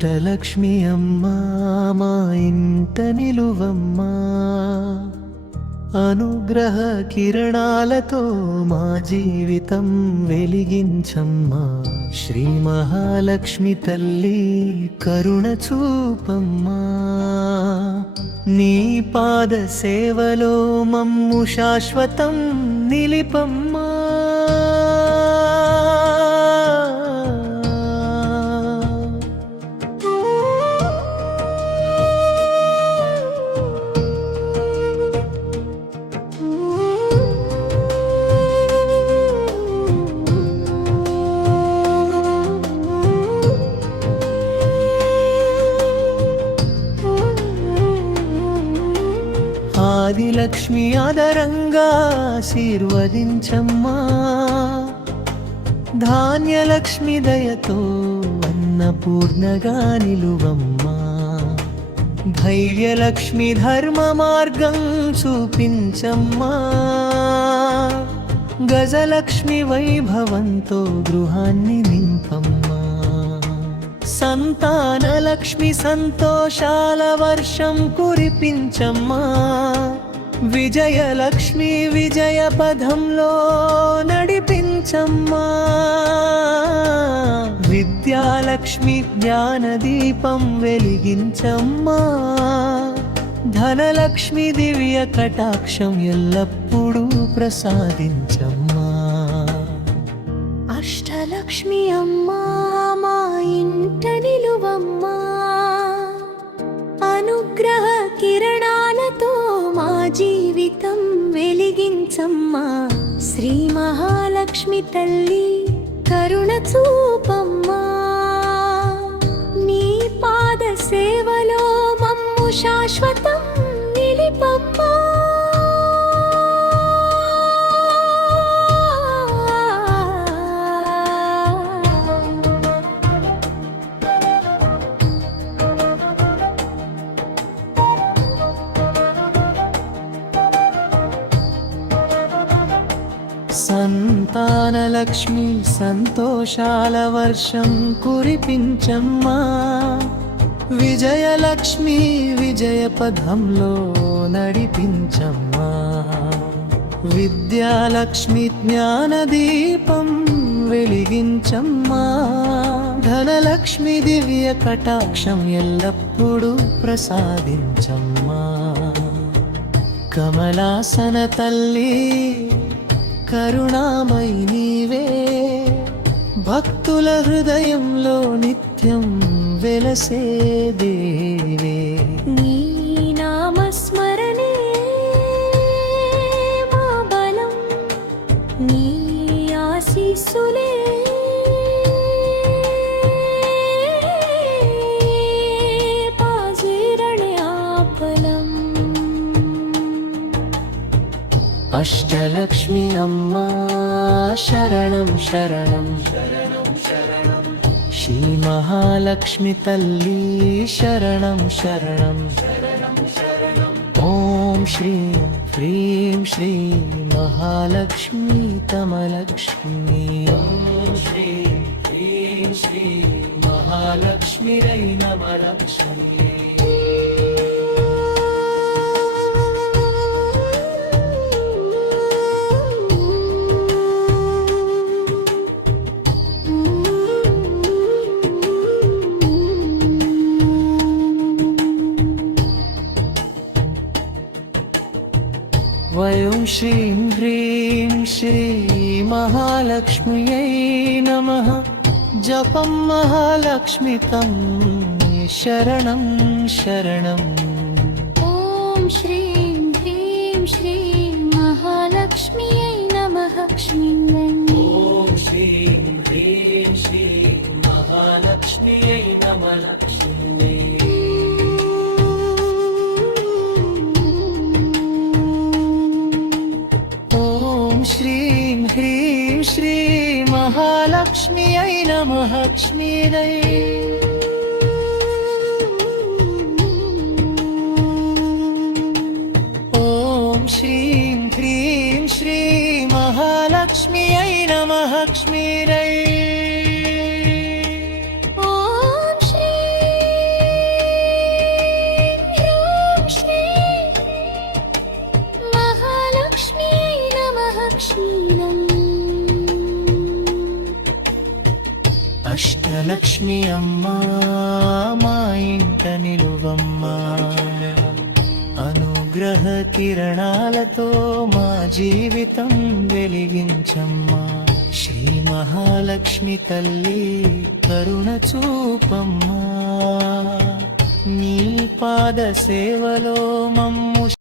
అష్టలక్ష్మి అమ్మా మా ఇంట నిలువమ్మా, అనుగ్రహ కిరణాలతో మా జీవితం వెలిగించమ్మా. శ్రీ మహాలక్ష్మి తల్లి కరుణ చూపమ్మా, నీ పాద సేవలో మమ్ము శాశ్వతం నిలిపమ్మా. ఆదిలక్ష్మి ఆదరంగా ఆశీర్వదించమ్మా, ధాన్యలక్ష్మి దయతో అన్నపూర్ణగా నిలువమ్మా. ధైర్యలక్ష్మి ధర్మ మార్గం చూపించమ్మా, గజలక్ష్మి వైభవంతో గృహాన్ని నింపమ్మా. సంతానలక్ష్మి సంతోషాల వర్షం కురిపించమ్మా, విజయలక్ష్మి విజయ పదంలో నడిపించమ్మా. విద్యాలక్ష్మి జ్ఞానదీపం వెలిగించమ్మా, ధనలక్ష్మి దివ్య కటాక్షం ఎల్లప్పుడూ ప్రసాదించమ్మా. అష్టలక్ష్మి అమ్మా మా ఇంట నిలువమ్మా, అనుగ్రహ కిరణాలతో మా జీవితం వెలిగించమ్మా. శ్రీ మహాలక్ష్మి తల్లి కరుణ చూపమ్మా, నీ పాద సేవలో మమ్ము శాశ్వతం నిలిపమ్మా. సంతానలక్ష్మి సంతోషాల వర్షం కురిపించమ్మా, విజయలక్ష్మి విజయ పదంలో నడిపించమ్మా. విద్యాలక్ష్మి జ్ఞానదీపం వెలిగించమ్మా, ధనలక్ష్మి దివ్య కటాక్షం ఎల్లప్పుడూ ప్రసాదించమ్మా. కమలాసన తల్లి కరుణామయి నీవే, భక్తుల హృదయంలో నిత్యం వెలసే దేవే. నీ నామస్మరణే మా బలం, నీ ఆశీస్సులే పాజిరణే ఆఫలం. అష్టలక్ష్మి అమ్మా శరణం శరణం శరణం శరణం, శ్రీ మహాలక్ష్మి తల్లి శరణం శరణం శరణం శరణం. ఓం శ్రీం హ్రీం శ్రీ మహాలక్ష్మి తమలక్ష్మి, ఓం శ్రీం హ్రీం శ్రీ మహాలక్ష్మిరై నమలక్ష్మి. వయం శ్రీం హ్రీం శ్రీ మహాలక్ష్మ్యై నమః. జపం మహాలక్ష్మికం శరణం శరణం. ఓం శ్రీం హ్రీం శ్రీ మహాలక్ష్మ్యై నమః. ఓం శ్రీం హ్రీం శ్రీ మహాలక్ష్మ్యై నమః. శ్రీం హ్రీం శ్రీ మహాలక్ష్మ్యై నమః. ఓం శ్రీం హ్రీం శ్రీ మహాలక్ష్మ్యై నమః. ఓం శ్రీం ధనలక్ష్మి అమ్మా మా ఇంట నిలువమ్మా అనుగ్రహ కిరణాలతో మా జీవితం వెలిగించమ్మా శ్రీ మహాలక్ష్మి తల్లి కరుణ చూపమ్మా నీ పాద సేవలో మమ్ము